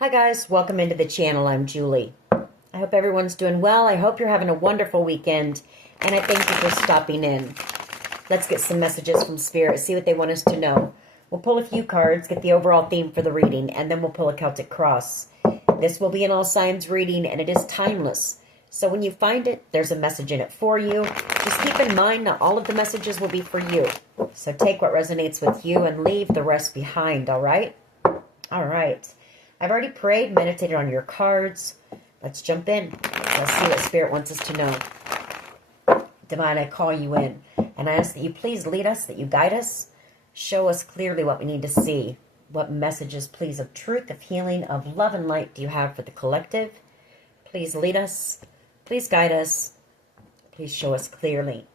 Hi guys, welcome into the channel. I'm Julie. I hope everyone's doing well. I hope you're having a wonderful weekend, and I thank you for stopping in. Let's get some messages from Spirit, see what they want us to know. We'll pull a few cards, get the overall theme for the reading, and then we'll pull a Celtic cross. This will be an all signs reading, and it is timeless. So when you find it, there's a message in it for you. Just keep in mind, not all of the messages will be for you. So take what resonates with you and leave the rest behind, all right? All right. I've already prayed, meditated on your cards. Let's jump in. Let's see what Spirit wants us to know. Divine, I call you in. And I ask that you please lead us, that you guide us. Show us clearly what we need to see. What messages, please, of truth, of healing, of love and light do you have for the collective? Please lead us. Please guide us. Please show us clearly.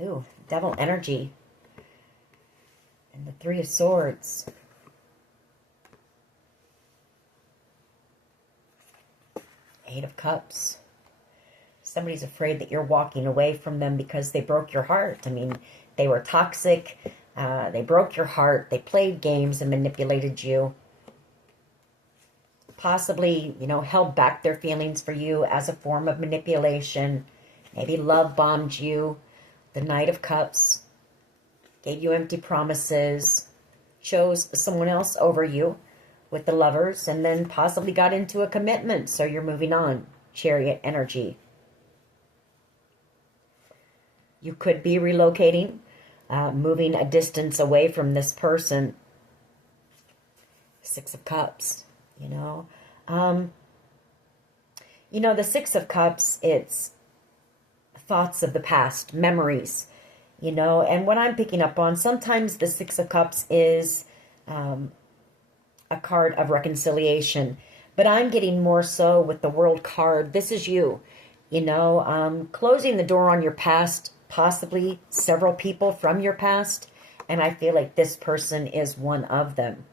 Ooh, devil energy. And the Three of Swords. Eight of Cups. Somebody's afraid that you're walking away from them because they broke your heart. I mean, they were toxic. They broke your heart. They played games and manipulated you. Possibly, held back their feelings for you as a form of manipulation. Maybe love bombed you. The Knight of Cups. Gave you empty promises. Chose someone else over you with the Lovers, and then possibly got into a commitment, so you're moving on. Chariot energy. You could be relocating, moving a distance away from this person. Six of Cups, the Six of Cups, it's thoughts of the past, memories, and what I'm picking up on, sometimes the Six of Cups is a card of reconciliation, but I'm getting more so with the World card. This is you, closing the door on your past, possibly several people from your past, and I feel like this person is one of them.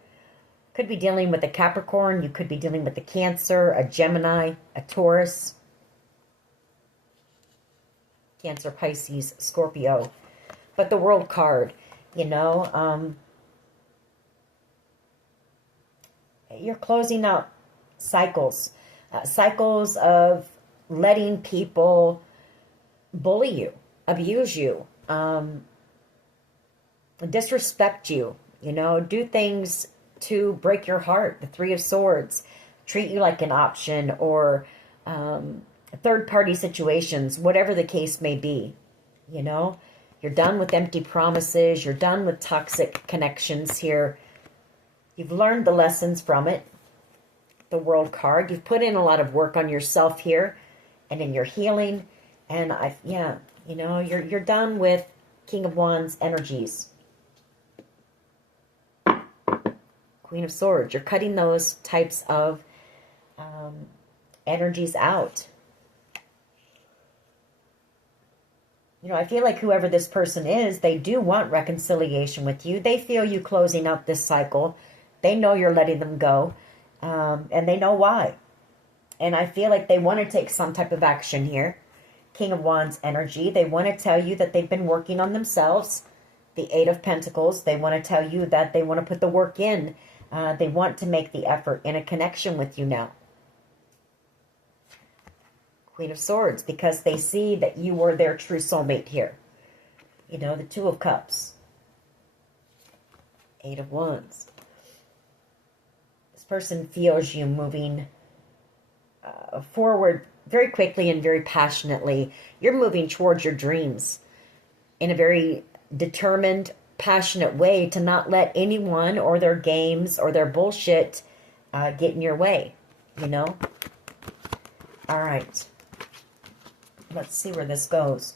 Could be dealing with a Capricorn, you could be dealing with a Cancer, a Gemini, a Taurus, Cancer, Pisces, Scorpio, but the World card, you're closing out cycles of letting people bully you, abuse you, disrespect you, do things to break your heart. The Three of Swords, treat you like an option, or third-party situations, whatever the case may be. You're done with empty promises. You're done with toxic connections here. You've learned the lessons from it. The World card. You've put in a lot of work on yourself here and in your healing. And you're done with King of Wands energies. Queen of Swords. You're cutting those types of energies out. I feel like whoever this person is, they do want reconciliation with you. They feel you closing out this cycle. They know you're letting them go, and they know why. And I feel like they want to take some type of action here. King of Wands energy. They want to tell you that they've been working on themselves. The Eight of Pentacles. They want to tell you that they want to put the work in. They want to make the effort in a connection with you now. Queen of Swords. Because they see that you were their true soulmate here. The Two of Cups. Eight of Wands. Person feels you moving forward very quickly and very passionately. You're moving towards your dreams in a very determined, passionate way to not let anyone or their games or their bullshit get in your way, All right. Let's see where this goes.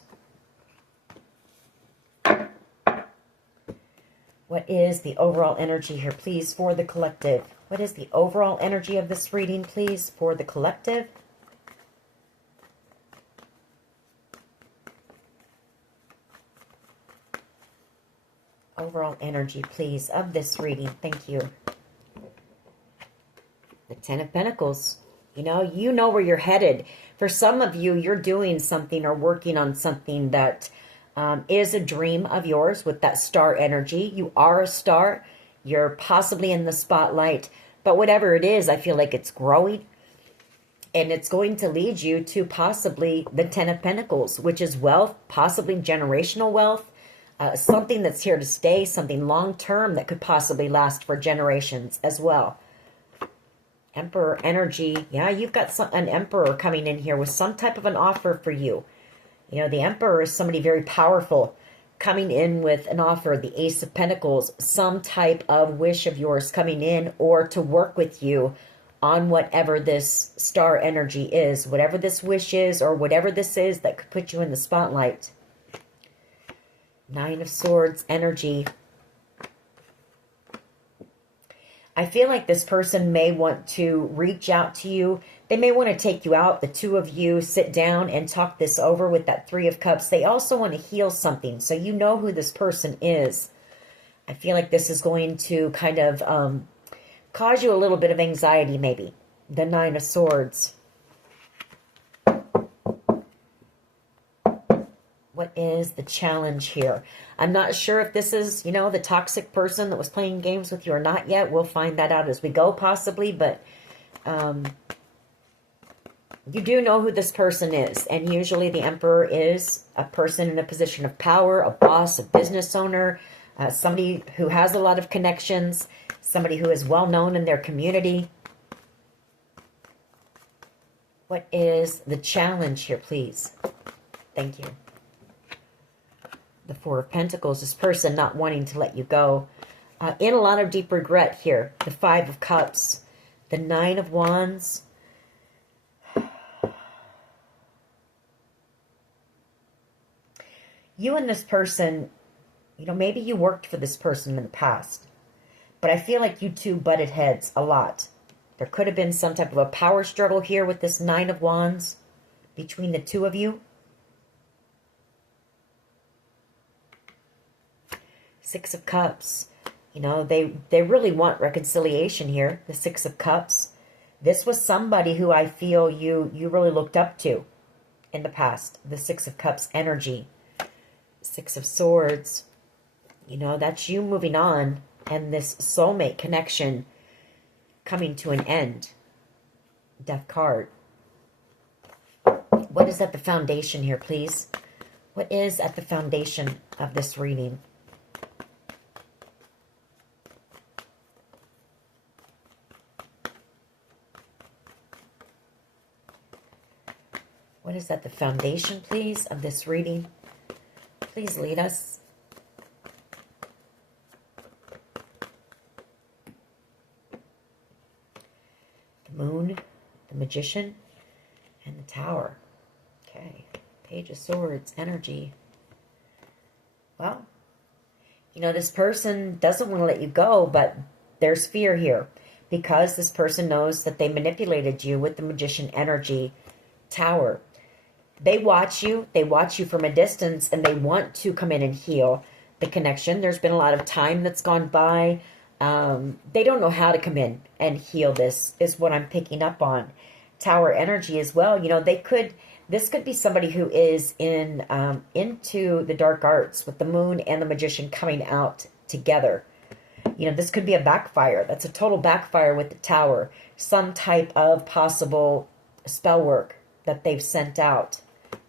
What is the overall energy here, please, for the collective? What is the overall energy of this reading, please, for the collective? Overall energy, please, of this reading. Thank you. The Ten of Pentacles. You know where you're headed. For some of you, you're doing something or working on something that is a dream of yours with that star energy. You are a star. You're possibly in the spotlight, But whatever it is, I feel like it's growing. And it's going to lead you to possibly the Ten of Pentacles, which is wealth, possibly generational wealth. Something that's here to stay, something long-term that could possibly last for generations as well. Emperor energy. Yeah, you've got an Emperor coming in here with some type of an offer for you. You know, the Emperor is somebody very powerful coming in with an offer. The Ace of Pentacles, some type of wish of yours coming in, or to work with you on whatever this star energy is, whatever this wish is, or whatever this is that could put you in the spotlight. Nine of Swords energy. I feel like this person may want to reach out to you. They may want to take you out. The two of you sit down and talk this over with that Three of Cups. They also want to heal something. So you know who this person is. I feel like this is going to kind of cause you a little bit of anxiety maybe. The Nine of Swords. What is the challenge here? I'm not sure if this is, you know, the toxic person that was playing games with you or not yet. We'll find that out as we go possibly, but you do know who this person is. And usually the Emperor is a person in a position of power, a boss, a business owner, somebody who has a lot of connections, somebody who is well known in their community. What is the challenge here, please? Thank you. The Four of Pentacles, this person not wanting to let you go. In a lot of deep regret here. The Five of Cups. The Nine of Wands. You and this person, you know, maybe you worked for this person in the past. But I feel like you two butted heads a lot. There could have been some type of a power struggle here with this Nine of Wands between the two of you. Six of Cups. You know, they really want reconciliation here. The Six of Cups. This was somebody who I feel you really looked up to in the past. The Six of Cups energy. Six of Swords. You know, that's you moving on. And this soulmate connection coming to an end. Death card. What is at the foundation here, please? What is at the foundation of this reading? What is at the foundation, please, of this reading? Please lead us. The Moon, the Magician, and the Tower. Okay. Page of Swords, energy. Well, you know, this person doesn't want to let you go, but there's fear here. Because this person knows that they manipulated you with the Magician energy. Tower. They watch you from a distance, and they want to come in and heal the connection. There's been a lot of time that's gone by. They don't know how to come in and heal this, is what I'm picking up on. Tower energy as well. You know, this could be somebody who is into the dark arts with the Moon and the Magician coming out together. You know, this could be a backfire. That's a total backfire with the Tower. Some type of possible spell work that they've sent out.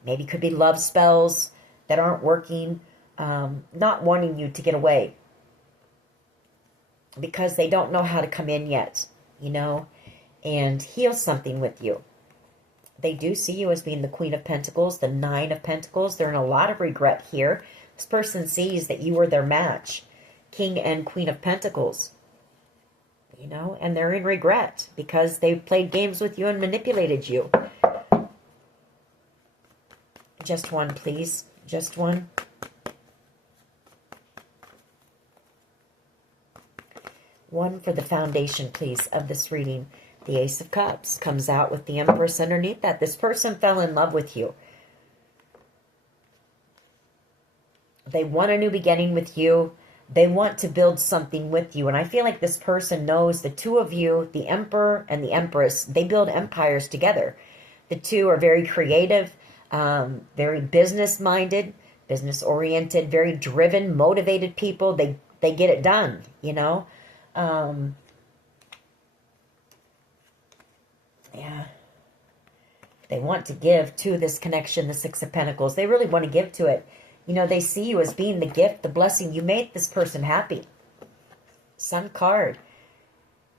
Maybe could be love spells that aren't working, not wanting you to get away because they don't know how to come in yet, you know, and heal something with you. They do see you as being the Queen of Pentacles, the Nine of Pentacles. They're in a lot of regret here. This person sees that you were their match, King and Queen of Pentacles, you know, and they're in regret because they've played games with you and manipulated you. Just one, please. Just one. One for the foundation, please, of this reading. The Ace of Cups comes out with the Empress underneath that. This person fell in love with you. They want a new beginning with you. They want to build something with you. And I feel like this person knows the two of you, the Emperor and the Empress, they build empires together. The two are very creative. Very business-minded, business-oriented, very driven, motivated people. They get it done, you know. They want to give to this connection, the Six of Pentacles. They really want to give to it. You know, they see you as being the gift, the blessing. You made this person happy. Sun card.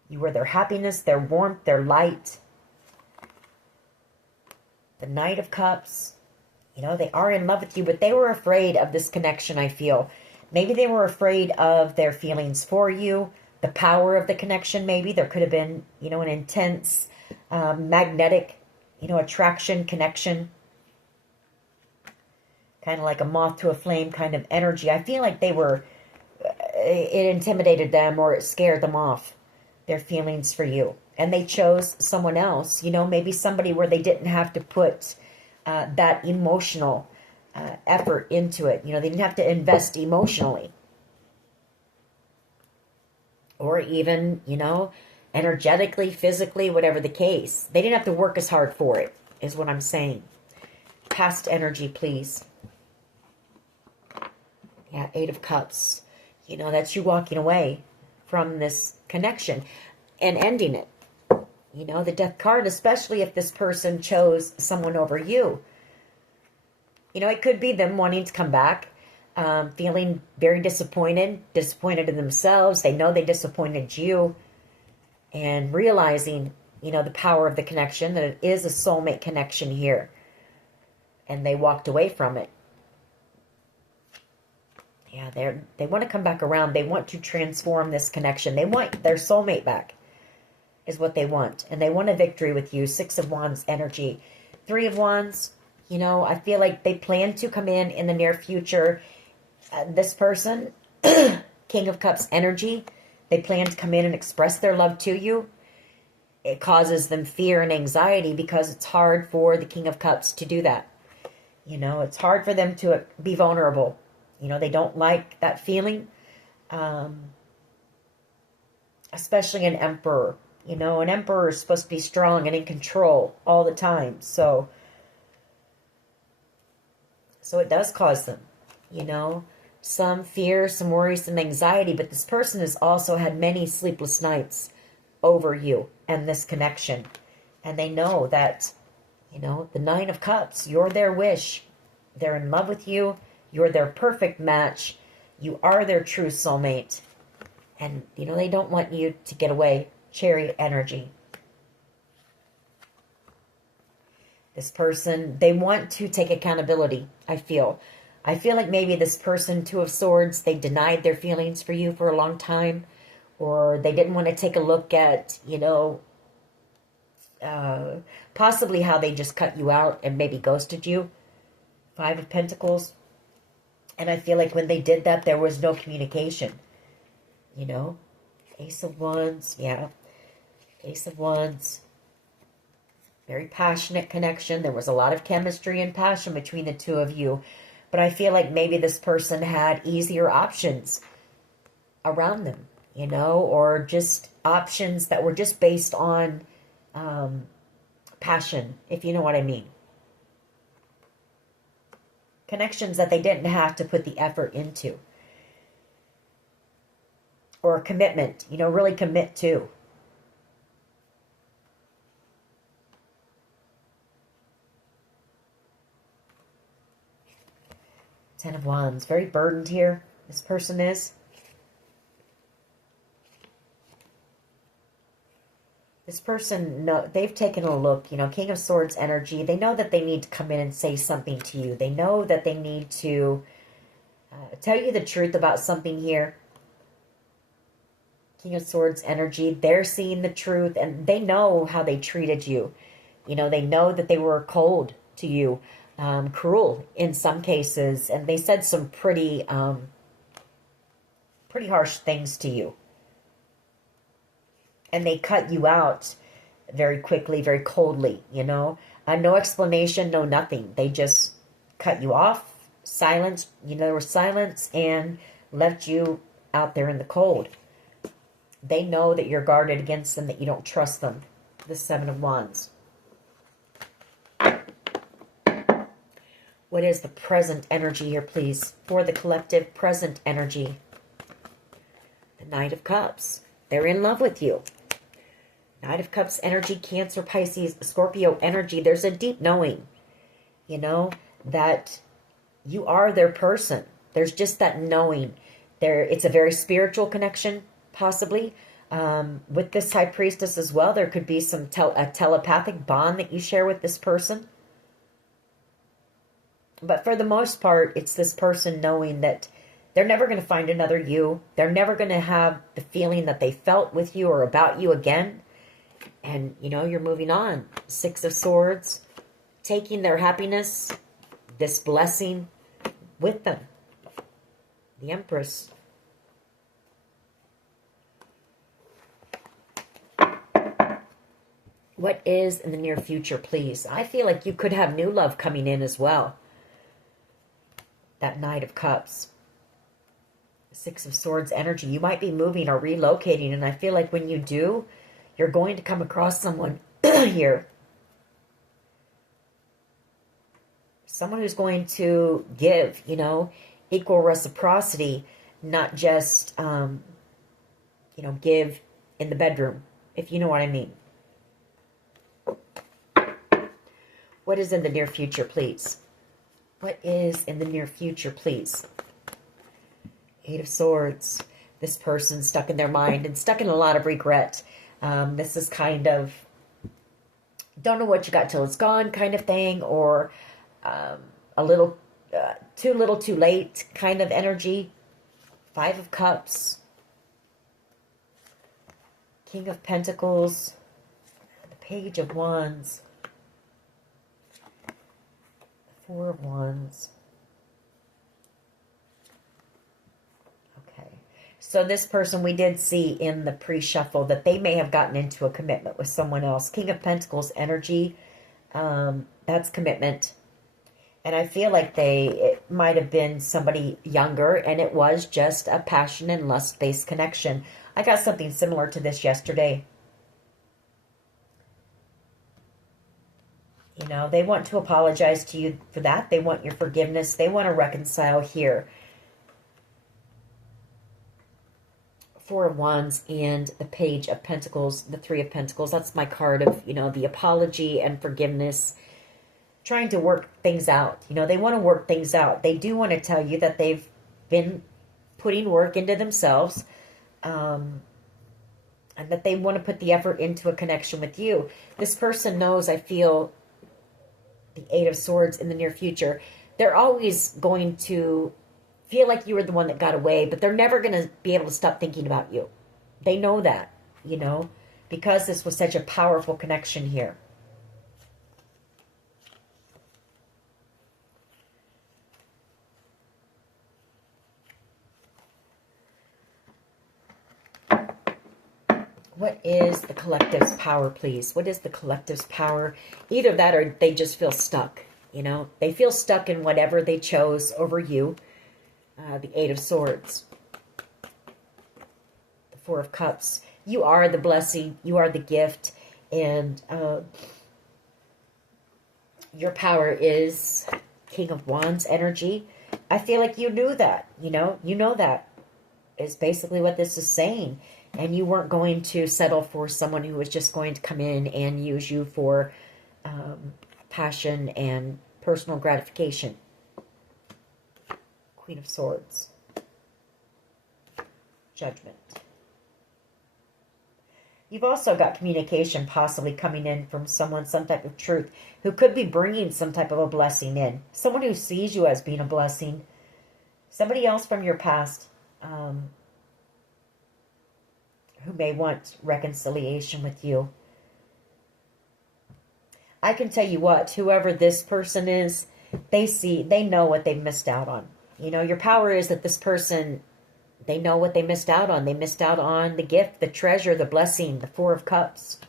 You were their happiness, their warmth, their light. The Knight of Cups. You know, they are in love with you, but they were afraid of this connection, I feel. Maybe they were afraid of their feelings for you, the power of the connection, maybe. There could have been, you know, an intense, magnetic, you know, attraction, connection. Kind of like a moth to a flame kind of energy. I feel like they were, it intimidated them or it scared them off, their feelings for you. And they chose someone else, you know, maybe somebody where they didn't have to put that emotional effort into it. You know, they didn't have to invest emotionally. Or even, you know, energetically, physically, whatever the case. They didn't have to work as hard for it, is what I'm saying. Past energy, please. Yeah, Eight of Cups. You know, that's you walking away from this connection and ending it. You know, the Death card, especially if this person chose someone over you. You know, it could be them wanting to come back, feeling very disappointed in themselves. They know they disappointed you. And realizing, you know, the power of the connection, that it is a soulmate connection here. And they walked away from it. Yeah, they want to come back around. They want to transform this connection. They want their soulmate back, is what they want. And they want a victory with you. Six of Wands energy. Three of Wands, you know, I feel like they plan to come in the near future. This person, King of Cups energy, they plan to come in and express their love to you. It causes them fear and anxiety because it's hard for the King of Cups to do that. You know, it's hard for them to be vulnerable. You know, they don't like that feeling. Especially an Emperor. You know, an Emperor is supposed to be strong and in control all the time. So it does cause them, you know, some fear, some worry, some anxiety. But this person has also had many sleepless nights over you and this connection. And they know that, you know, the Nine of Cups, you're their wish. They're in love with you. You're their perfect match. You are their true soulmate. And, you know, they don't want you to get away. Chariot energy. This person, they want to take accountability, I feel. I feel like maybe this person, Two of Swords, they denied their feelings for you for a long time. Or they didn't want to take a look at, you know, possibly how they just cut you out and maybe ghosted you. Five of Pentacles. And I feel like when they did that, there was no communication. You know? Ace of Wands, yeah. Ace of Wands. Very passionate connection. There was a lot of chemistry and passion between the two of you. But I feel like maybe this person had easier options around them, you know, or just options that were just based on passion, if you know what I mean. Connections that they didn't have to put the effort into. Or commitment, you know, really commit to. Ten of Wands, very burdened here, this person is. This person, no, they've taken a look, you know, King of Swords energy. They know that they need to come in and say something to you. They know that they need to tell you the truth about something here. King of Swords energy, they're seeing the truth and they know how they treated you. You know, they know that they were cold to you, cruel in some cases, and they said some pretty harsh things to you. And they cut you out very quickly, very coldly, you know. No explanation, no nothing. They just cut you off, silence, you know, there was silence, and left you out there in the cold. They know that you're guarded against them, that you don't trust them. The Seven of Wands. What is the present energy here, please? For the collective, present energy. The Knight of Cups. They're in love with you. Knight of Cups energy, Cancer, Pisces, Scorpio energy. There's a deep knowing, you know, that you are their person. There's just that knowing. It's a very spiritual connection, possibly. With this High Priestess as well, there could be some a telepathic bond that you share with this person. But for the most part, it's this person knowing that they're never going to find another you. They're never going to have the feeling that they felt with you or about you again. And, you know, you're moving on. Six of Swords, taking their happiness, this blessing with them. The Empress. What is in the near future, please? I feel like you could have new love coming in as well. That Knight of Cups. Six of Swords energy. You might be moving or relocating, and I feel like when you do, you're going to come across someone here. Someone who's going to give, you know, equal reciprocity, not just, you know, give in the bedroom, if you know what I mean. What is in the near future, please? What is in the near future, please? Eight of Swords. This person stuck in their mind and stuck in a lot of regret. This is kind of, don't know what you got till it's gone kind of thing, or a little, too little too late kind of energy. Five of Cups. King of Pentacles. The Page of Wands. Four of Wands. Okay. So this person, we did see in the pre-shuffle that they may have gotten into a commitment with someone else. King of Pentacles energy. That's commitment. And I feel like it might have been somebody younger, and it was just a passion and lust-based connection. I got something similar to this yesterday. You know, they want to apologize to you for that. They want your forgiveness. They want to reconcile here. Four of Wands and the Page of Pentacles, the Three of Pentacles. That's my card of, you know, the apology and forgiveness. Trying to work things out. You know, they want to work things out. They do want to tell you that they've been putting work into themselves. And that they want to put the effort into a connection with you. This person knows, I feel, the Eight of Swords in the near future. They're always going to feel like you were the one that got away, but they're never going to be able to stop thinking about you. They know that, you know, because this was such a powerful connection here. What is the collective's power, please? What is the collective's power? Either that or they just feel stuck, you know. They feel stuck in whatever they chose over you. The Eight of Swords. The Four of Cups. You are the blessing. You are the gift. And your power is King of Wands energy. I feel like you knew that, you know. You know that is basically what this is saying. And you weren't going to settle for someone who was just going to come in and use you for passion and personal gratification. Queen of Swords. Judgment. You've also got communication possibly coming in from someone, some type of truth, who could be bringing some type of a blessing in. Someone who sees you as being a blessing. Somebody else from your past. Who may want reconciliation with you. I can tell you what, whoever this person is, they know what they missed out on. You know, your power is that this person, they know what they missed out on. They missed out on the gift, the treasure, the blessing, the Four of Cups.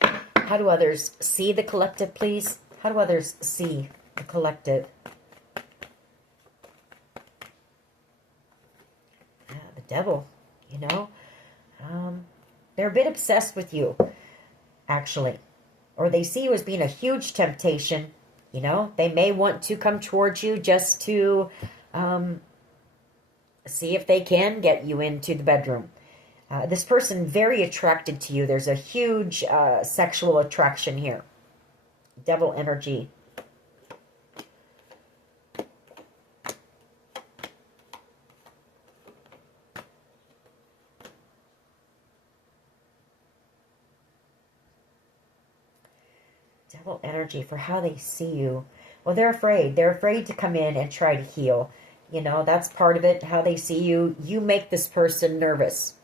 How do others see the collective, please? How do others see the collective? Devil, you know, they're a bit obsessed with you, actually, or they see you as being a huge temptation. You know, they may want to come towards you just to See if they can get you into the bedroom. This person very attracted to you. There's a huge sexual attraction here. Devil energy. Devil energy for how they see you. Well, they're afraid. They're afraid to come in and try to heal. You know, that's part of it, how they see you. You make this person nervous.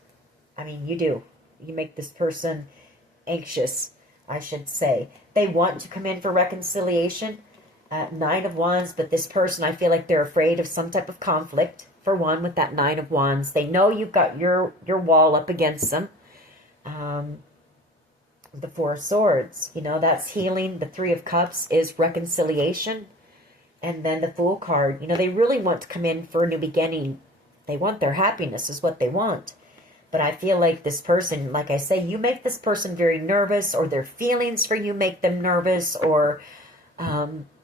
I mean, you do. You make this person anxious, I should say. They want to come in for reconciliation. Nine of Wands, but this person, I feel like they're afraid of some type of conflict. For one, with that Nine of Wands. They know you've got your wall up against them. The Four of Swords, you know, that's healing. The Three of Cups is reconciliation. And then the Fool card, you know, they really want to come in for a new beginning. They want their happiness is what they want. But I feel like this person, like I say, you make this person very nervous, or their feelings for you make them nervous, or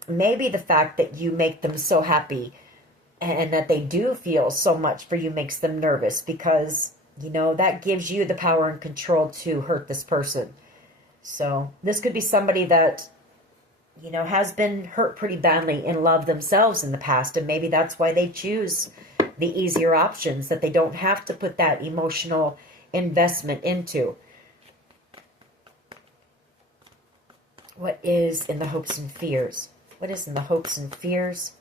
maybe the fact that you make them so happy and that they do feel so much for you makes them nervous, because, you know, that gives you the power and control to hurt this person. So this could be somebody that, you know, has been hurt pretty badly in love themselves in the past. And maybe that's why they choose the easier options, that they don't have to put that emotional investment into. What is in the hopes and fears? What is in the hopes and fears?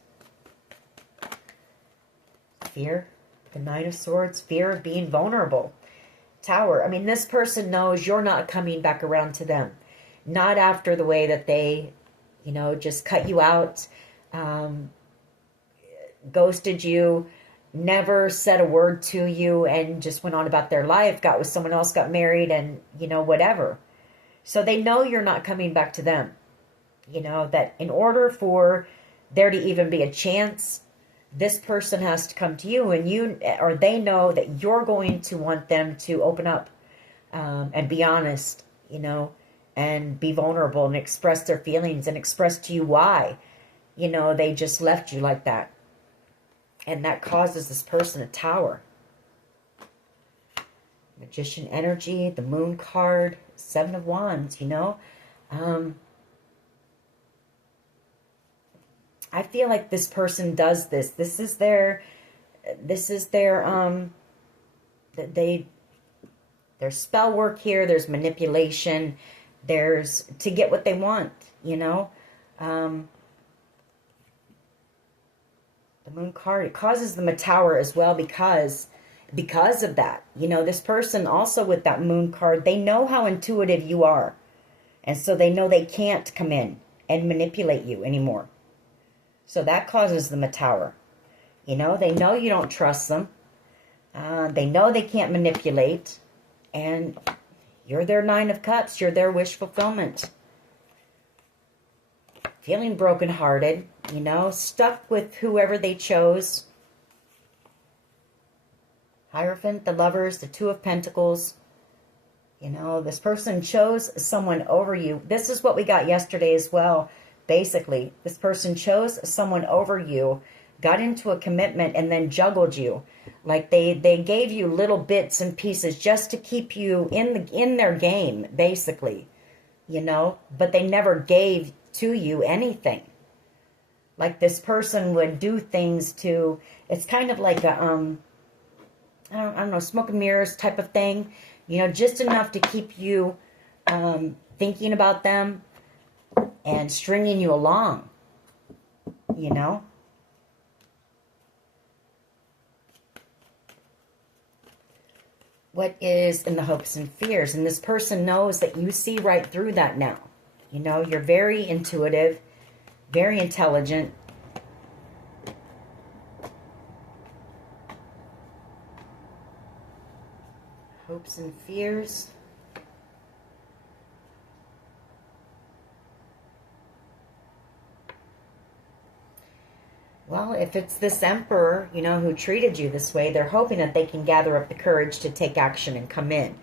Fear. The Nine of Swords. Fear of being vulnerable. Tower. I mean, this person knows you're not coming back around to them. Not after the way that they, you know, just cut you out, ghosted you, never said a word to you, and just went on about their life, got with someone else, got married, and, you know, whatever. So they know you're not coming back to them. You know, that in order for there to even be a chance, this person has to come to you, and you, or they know that you're going to want them to open up and be honest, you know, and be vulnerable and express their feelings and express to you why, you know, they just left you like that. And that causes this person a tower. Magician energy, the Moon card, Seven of Wands, you know. I feel like this person does this. This is their there's spell work here, there's manipulation, there's to get what they want, you know. The Moon card, it causes them a tower as well because of that. You know, this person also with that Moon card, they know how intuitive you are. And so they know they can't come in and manipulate you anymore. So that causes them a tower. You know, they know you don't trust them. They know they can't manipulate. And you're their Nine of Cups. You're their wish fulfillment. Feeling brokenhearted, you know, stuck with whoever they chose. Hierophant, the Lovers, the Two of Pentacles. You know, this person chose someone over you. This is what we got yesterday as well. Basically, this person chose someone over you, got into a commitment, and then juggled you. Like they gave you little bits and pieces just to keep you in their game, basically. You know, but they never gave to you anything. Like this person would do things to, it's kind of like a, I don't know, smoke and mirrors type of thing. You know, just enough to keep you thinking about them and stringing you along, you know. What is in the hopes and fears? And this person knows that you see right through that now. You know, you're very intuitive, very intelligent. Hopes and fears. Well, if it's this Emperor, you know, who treated you this way, they're hoping that they can gather up the courage to take action and come in.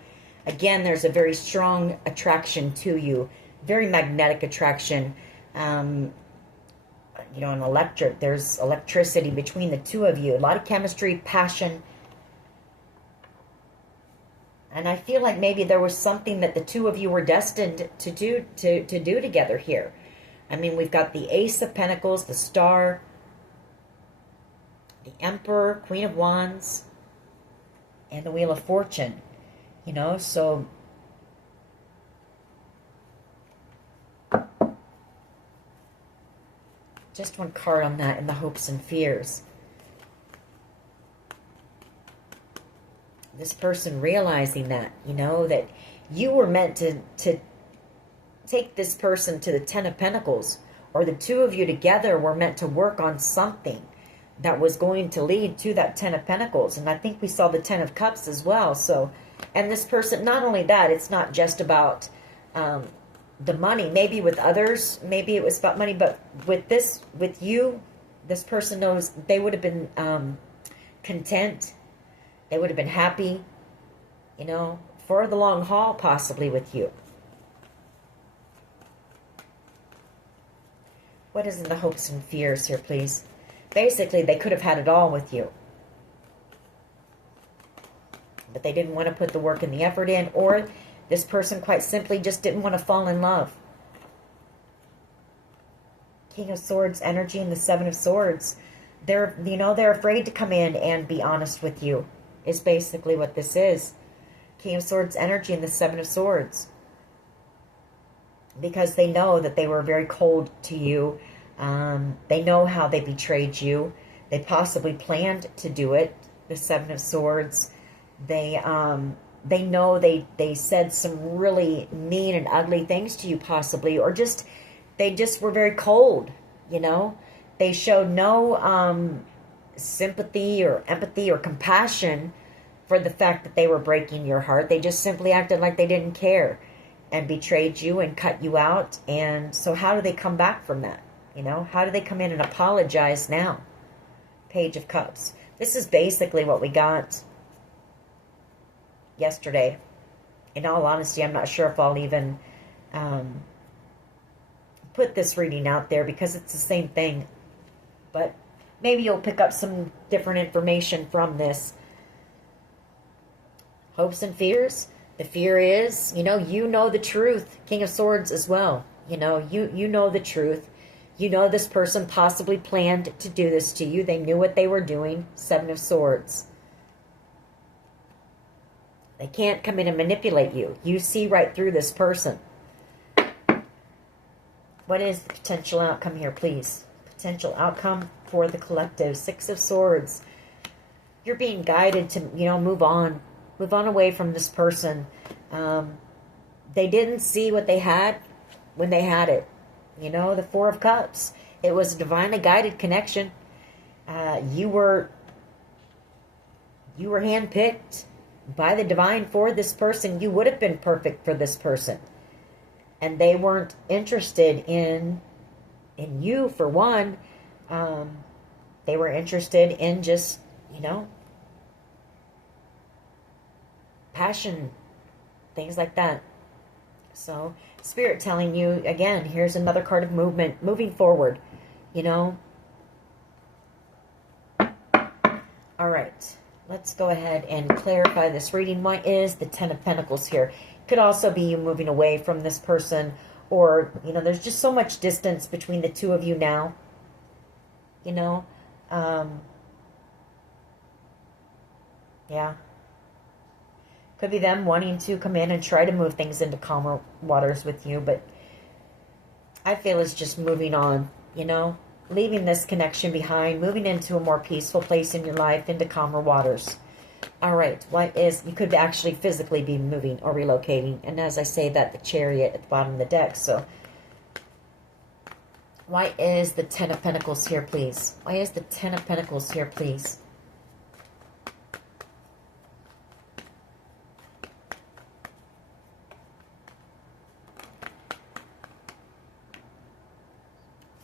Again, there's a very strong attraction to you, very magnetic attraction. you know, there's electricity between the two of you. A lot of chemistry, passion. And I feel like maybe there was something that the two of you were destined to do together here. I mean, we've got the Ace of Pentacles, the Star, the Emperor, Queen of Wands, and the Wheel of Fortune. You know, so just one card on that in the hopes and fears. This person realizing that, you know, that you were meant to take this person to the Ten of Pentacles, or the two of you together were meant to work on something that was going to lead to that Ten of Pentacles. And I think we saw the Ten of Cups as well. So, and this person, not only that, it's not just about the money. Maybe with others, maybe it was about money, but with you, this person knows they would have been content. They would have been happy, you know, for the long haul, possibly with you. What is in the hopes and fears here, please? Basically, they could have had it all with you. But they didn't want to put the work and the effort in, or this person quite simply just didn't want to fall in love. King of Swords energy and the Seven of Swords. They're afraid to come in and be honest with you, is basically what this is. King of Swords energy and the Seven of Swords. Because they know that they were very cold to you. They know how they betrayed you. They possibly planned to do it. The Seven of Swords. They know they said some really mean and ugly things to you, possibly, or they just were very cold, you know. They showed no sympathy or empathy or compassion for the fact that they were breaking your heart. They just simply acted like they didn't care and betrayed you and cut you out. And so how do they come back from that? You know, how do they come in and apologize now? Page of Cups. This is basically what we got yesterday. In all honesty, I'm not sure if I'll even put this reading out there because it's the same thing. But maybe you'll pick up some different information from this. Hopes and fears. The fear is, you know the truth. King of Swords as well. You know the truth. You know this person possibly planned to do this to you. They knew what they were doing. Seven of Swords. They can't come in and manipulate you. You see right through this person. What is the potential outcome here, please? Potential outcome for the collective. Six of Swords. You're being guided to, move on. Move on away from this person. They didn't see what they had when they had it. The Four of Cups. It was a divinely guided connection. You were handpicked by the divine for this person. You would have been perfect for this person. And they weren't interested in you, for one. They were interested in just, passion, things like that. So, Spirit telling you, again, here's another card of movement, moving forward, All right, let's go ahead and clarify this reading. Why is the Ten of Pentacles here? Could also be you moving away from this person, or, there's just so much distance between the two of you now, yeah. Could be them wanting to come in and try to move things into calmer waters with you, but I feel it's just moving on, leaving this connection behind, moving into a more peaceful place in your life, into calmer waters. All right, you could actually physically be moving or relocating, and as I say that, the Chariot at the bottom of the deck. So why is the Ten of Pentacles here, please? Why is the Ten of Pentacles here, please?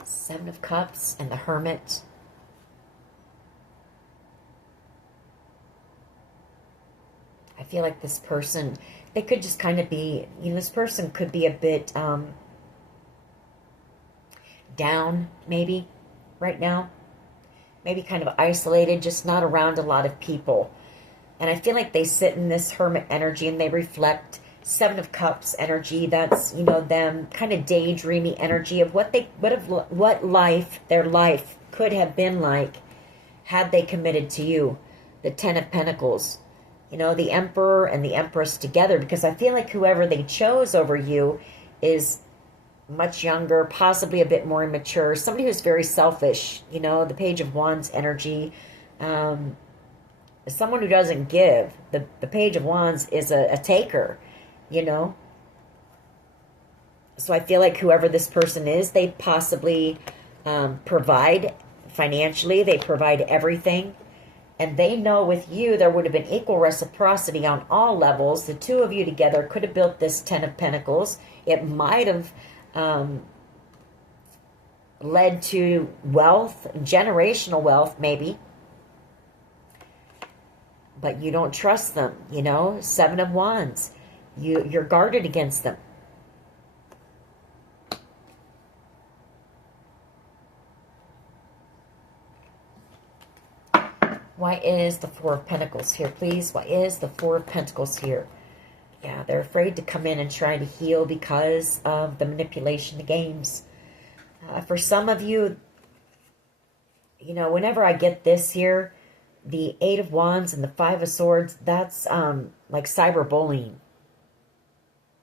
Seven of Cups and the Hermit. I feel like this person, they could just kind of be, this person could be a bit down, maybe. right now. Maybe kind of isolated, just not around a lot of people. And I feel like they sit in this hermit energy and they reflect Seven of Cups energy. That's, you know, them kind of daydreamy energy of what their life could have been like had they committed to you. The Ten of Pentacles. You know, the Emperor and the Empress together, because I feel like whoever they chose over you is much younger, possibly a bit more immature, somebody who's very selfish. You know, the Page of Wands energy, someone who doesn't give. The Page of Wands is a taker, you know. So I feel like whoever this person is, they possibly provide financially, they provide everything. And they know with you, there would have been equal reciprocity on all levels. The two of you together could have built this Ten of Pentacles. It might have led to wealth, generational wealth maybe. But you don't trust them, you know. Seven of Wands. You're guarded against them. Why is the Four of Pentacles here, please? Why is the Four of Pentacles here? Yeah, they're afraid to come in and try to heal because of the manipulation, the games. For some of you, you know, whenever I get this here, the Eight of Wands and the Five of Swords, that's like cyberbullying.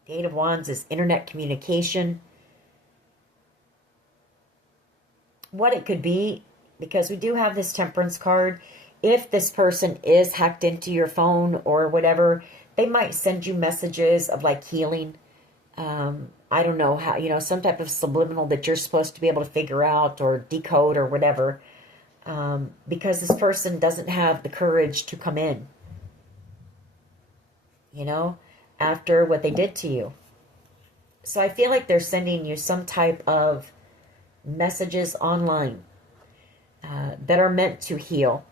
The Eight of Wands is internet communication. What it could be, because we do have this Temperance card, if this person is hacked into your phone or whatever, they might send you messages of like healing. I don't know how, you know, some type of subliminal that you're supposed to be able to figure out or decode or whatever. Because this person doesn't have the courage to come in, you know, after what they did to you. So I feel like they're sending you some type of messages online that are meant to heal.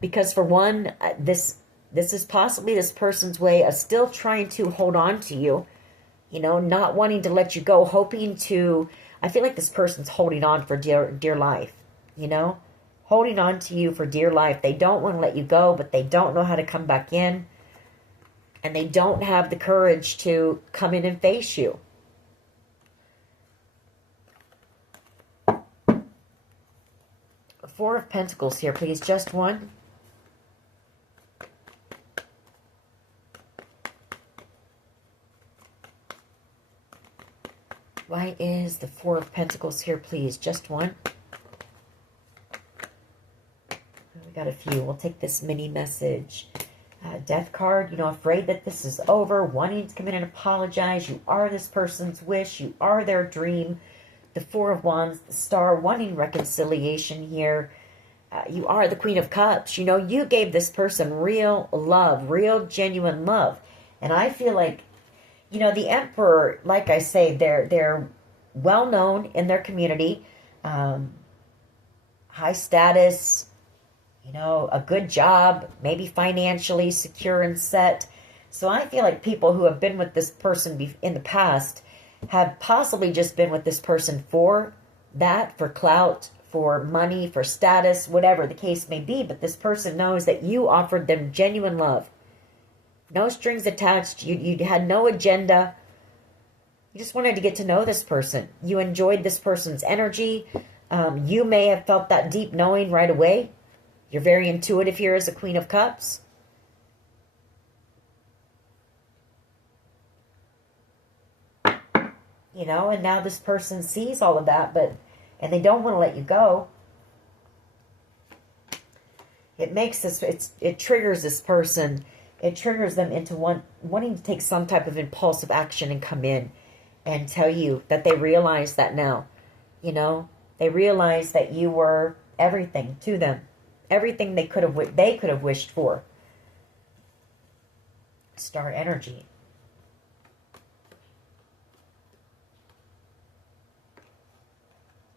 Because for one, this is possibly this person's way of still trying to hold on to you, you know, not wanting to let you go, hoping to, I feel like this person's holding on for dear life, you know, holding on to you for dear life. They don't want to let you go, but they don't know how to come back in. And they don't have the courage to come in and face you. Four of Pentacles here, please. Just one. Why is the Four of Pentacles here, please? Just one. We got a few. We'll take this mini message. Death card, you know, afraid that this is over, wanting to come in and apologize. You are this person's wish. You are their dream. The Four of Wands, the Star, wanting reconciliation here. You are the Queen of Cups. You know, you gave this person real love, real genuine love. And I feel like, you know, the Emperor, like I say, they're well known in their community, high status, you know, a good job, maybe financially secure and set. So I feel like people who have been with this person in the past have possibly just been with this person for that, for clout, for money, for status, whatever the case may be. But this person knows that you offered them genuine love. No strings attached. You had no agenda. You just wanted to get to know this person. You enjoyed this person's energy. You may have felt that deep knowing right away. You're very intuitive here as a Queen of Cups. You know, and now this person sees all of that, and they don't want to let you go. It makes this, it triggers this person. It triggers them into wanting to take some type of impulsive action and come in and tell you that they realize that now. You know, they realize that you were everything to them. Everything they could have wished for. Star energy.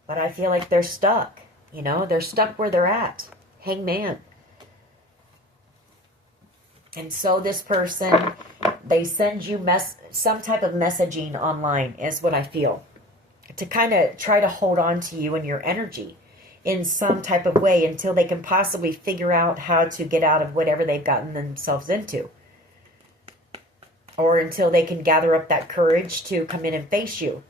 But I feel like they're stuck. You know, they're stuck where they're at. Hangman. And so this person, they send you some type of messaging online is what I feel. To kind of try to hold on to you and your energy. in some type of way until they can possibly figure out how to get out of whatever they've gotten themselves into. Or until they can gather up that courage to come in and face you.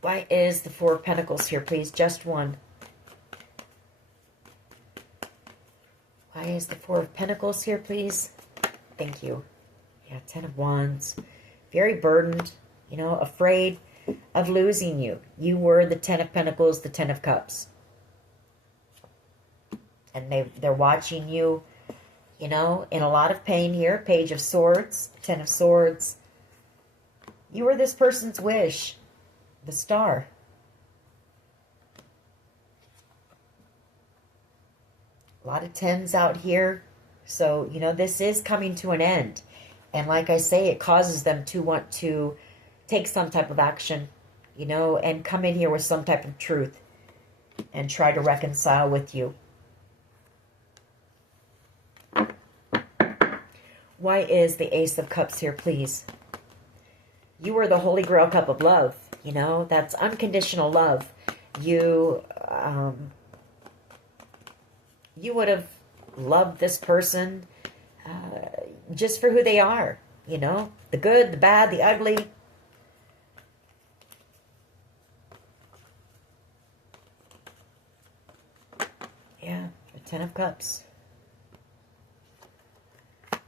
Why is the Four of Pentacles here, please? Just one. Why is the Four of Pentacles here, please? Thank you. Yeah, Ten of Wands. Very burdened, you know, afraid of losing you. You were the Ten of Pentacles, the Ten of Cups. And they're watching you, you know, in a lot of pain here. Page of Swords, Ten of Swords. You were this person's wish. The Star. A lot of tens out here. So, you know, this is coming to an end. And like I say, it causes them to want to take some type of action, you know, and come in here with some type of truth and try to reconcile with you. Why is the Ace of Cups here, please? You were the Holy Grail cup of love, you know, that's unconditional love. You would have loved this person just for who they are, you know, the good, the bad, the ugly. Yeah, the Ten of Cups.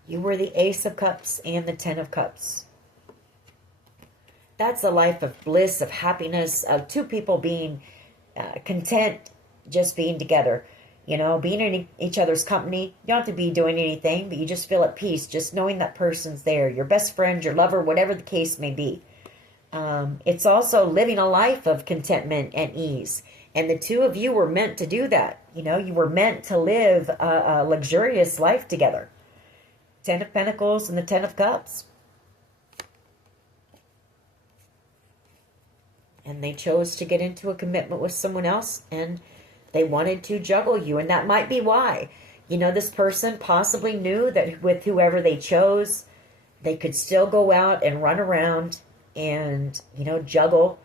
You were the Ace of Cups and the Ten of Cups. That's a life of bliss, of happiness, of two people being content, just being together. You know, being in each other's company. You don't have to be doing anything, but you just feel at peace, just knowing that person's there. Your best friend, your lover, whatever the case may be. It's also living a life of contentment and ease. And the two of you were meant to do that. You know, you were meant to live a luxurious life together. Ten of Pentacles and the Ten of Cups. And they chose to get into a commitment with someone else, and they wanted to juggle you, and that might be why. You know, this person possibly knew that with whoever they chose, they could still go out and run around and, you know, juggle.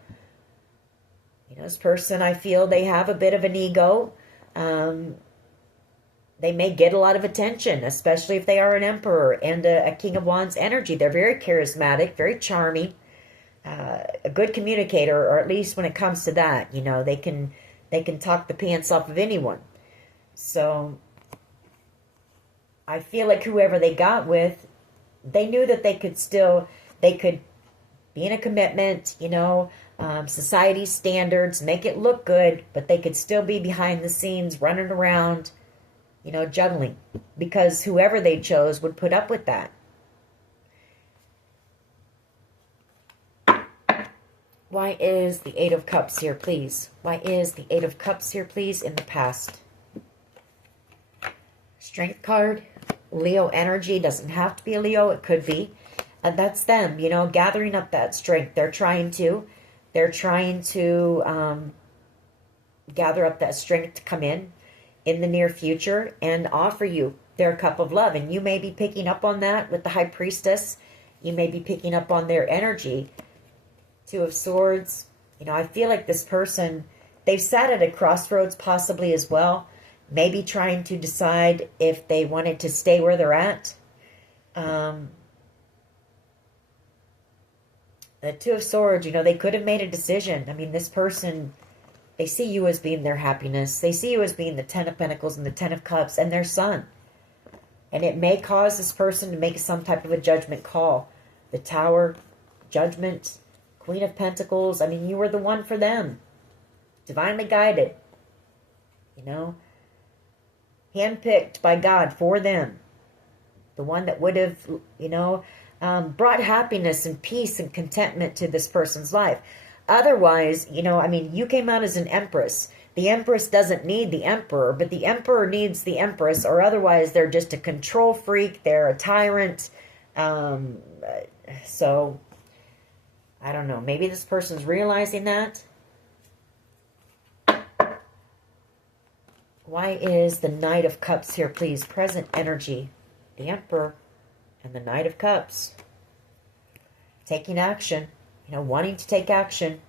You know, this person, I feel they have a bit of an ego. They may get a lot of attention, especially if they are an Emperor and a King of Wands energy. They're very charismatic, very charming, a good communicator, or at least when it comes to that, you know, they can talk the pants off of anyone. So I feel like whoever they got with, they knew that they could be in a commitment, you know, society standards, make it look good, but they could still be behind the scenes running around, you know, juggling, because whoever they chose would put up with that. Why is the Eight of Cups here, please? Why is the Eight of Cups here, please, in the past? Strength card. Leo energy. Doesn't have to be a Leo. It could be. And that's them, you know, gathering up that strength. They're trying to gather up that strength to come in the near future and offer you their cup of love. And you may be picking up on that with the High Priestess. You may be picking up on their energy. Two of Swords. You know, I feel like this person, they've sat at a crossroads possibly as well. Maybe trying to decide if they wanted to stay where they're at. The Two of Swords, you know, they could have made a decision. I mean, this person, they see you as being their happiness. They see you as being the Ten of Pentacles and the Ten of Cups and their sun. And it may cause this person to make some type of a judgment call. The Tower, Judgment, Queen of Pentacles. I mean, you were the one for them. Divinely guided. You know, handpicked by God for them. The one that would have, you know, brought happiness and peace and contentment to this person's life. Otherwise, you know, I mean, you came out as an Empress. The Empress doesn't need the Emperor, but the Emperor needs the Empress, or otherwise they're just a control freak. They're a tyrant. So, I don't know. Maybe this person's realizing that. Why is the Knight of Cups here, please? Present energy. The Emperor and the Knight of Cups. Taking action. you know, wanting to take action.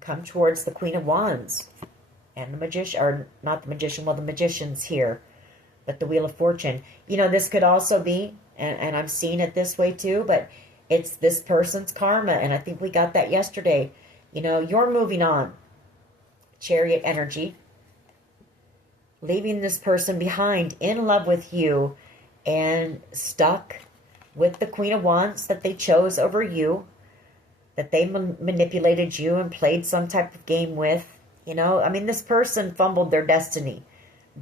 Come towards the Queen of Wands and the Magician, or not the Magician, well, the Magician's here, but the Wheel of Fortune. You know, this could also be, and I'm seeing it this way too, but it's this person's karma, and I think we got that yesterday. You know, you're moving on. Chariot energy. Leaving this person behind, in love with you, and stuck with the Queen of Wands that they chose over you, that they manipulated you and played some type of game with. You know, I mean, this person fumbled their destiny.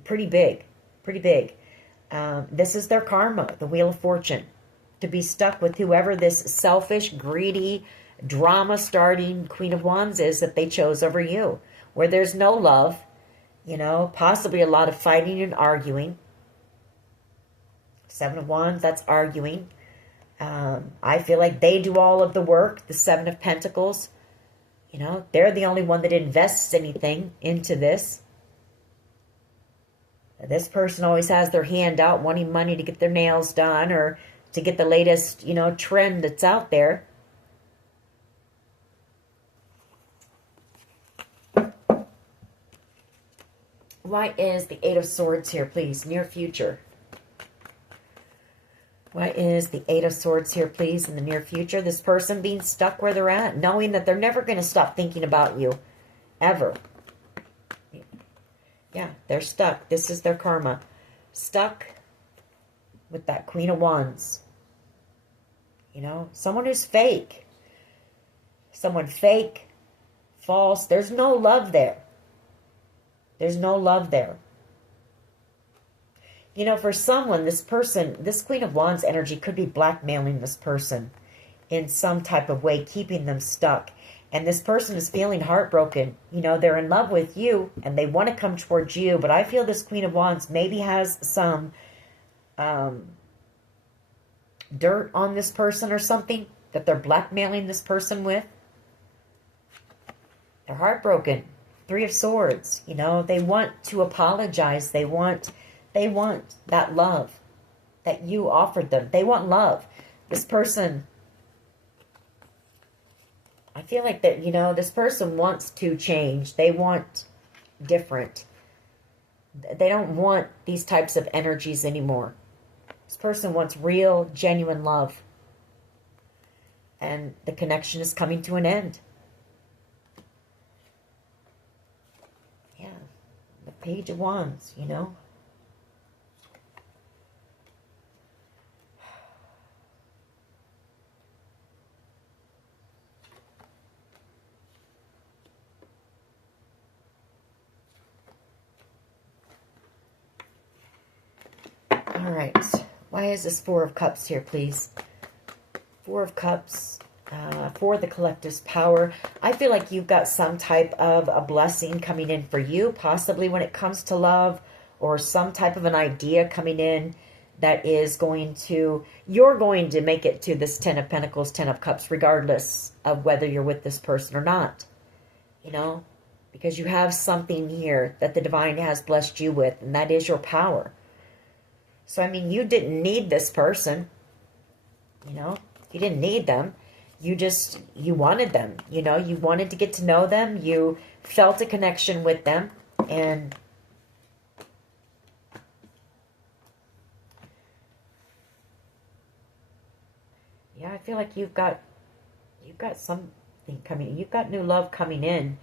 Pretty big. Pretty big. This is their karma, the Wheel of Fortune. To be stuck with whoever this selfish, greedy, drama-starting Queen of Wands is that they chose over you. Where there's no love, you know, possibly a lot of fighting and arguing. Seven of Wands, that's arguing. I feel like they do all of the work. The Seven of Pentacles, you know, they're the only one that invests anything into this. This person always has their hand out wanting money to get their nails done or to get the latest, you know, trend that's out there. Why is the Eight of Swords here, please? Near future. Why is the Eight of Swords here, please, in the near future? This person being stuck where they're at, knowing that they're never going to stop thinking about you. Ever. Yeah, they're stuck. This is their karma. Stuck with that Queen of Wands. You know, someone who's fake. Someone fake, false. There's no love there. There's no love there. You know, for someone, this person, this Queen of Wands energy could be blackmailing this person in some type of way, keeping them stuck. And this person is feeling heartbroken. You know, they're in love with you and they want to come towards you. But I feel this Queen of Wands maybe has some dirt on this person or something that they're blackmailing this person with. They're heartbroken. Three of Swords, you know, they want to apologize. They want that love that you offered them. They want love. This person, I feel like that, you know, this person wants to change. They want different. They don't want these types of energies anymore. This person wants real, genuine love. And the connection is coming to an end. The Page of Wands, you know. All right. Why is this Four of Cups here, please? Four of Cups. For the collective's power. I feel like you've got some type of a blessing coming in for you, possibly when it comes to love, or some type of an idea coming in that is going to, you're going to make it to this Ten of Pentacles, Ten of Cups, regardless of whether you're with this person or not. You know, because you have something here that the divine has blessed you with, and that is your power. So, I mean, you didn't need this person. You know, you didn't need them. You wanted them, you know, you wanted to get to know them. You felt a connection with them. And yeah, I feel like you've got something coming. You've got new love coming in.